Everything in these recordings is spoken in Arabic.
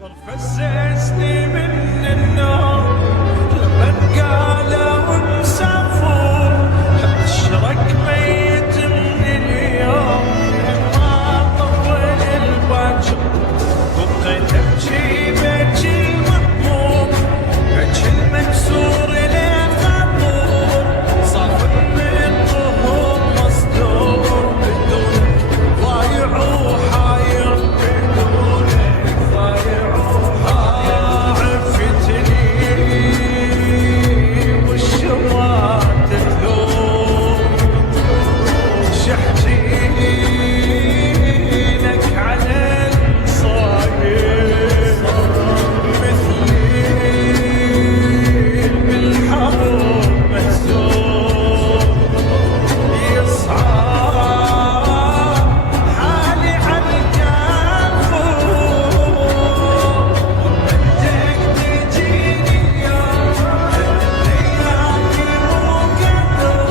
فززني من النوم لما قالوا مسافر، اشرق ميت من اليوم ما طول الباكر، بقيت ابكي بكي المهموم، بكي المكسور لخمور، صافن من ظهور مصدوم بدونك ضايع وحاير، بدونك ضايع وحاير، عفتني والشوات تلوم، شحتي لك على الصاير، مثلي بالحرب مهزوم، يصعب حالي على الكافور، بدك تجيني يوم ليالي وقدر،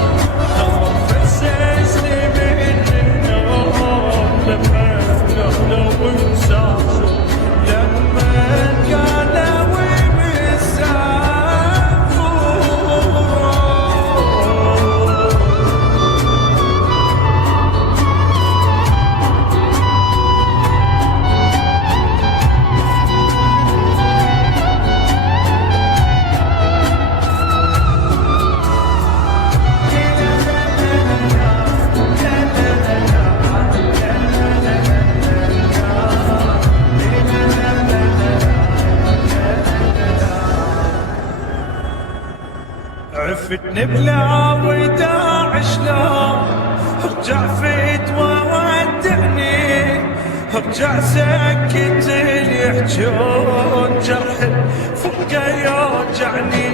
فززني من النوم لما مسافر، لما قالوا مسافر. عفتني بلا وداع شلون، ارجع فتوى ودعني، ارجع سكت اللي يحجون، جرح فوق يوجعني،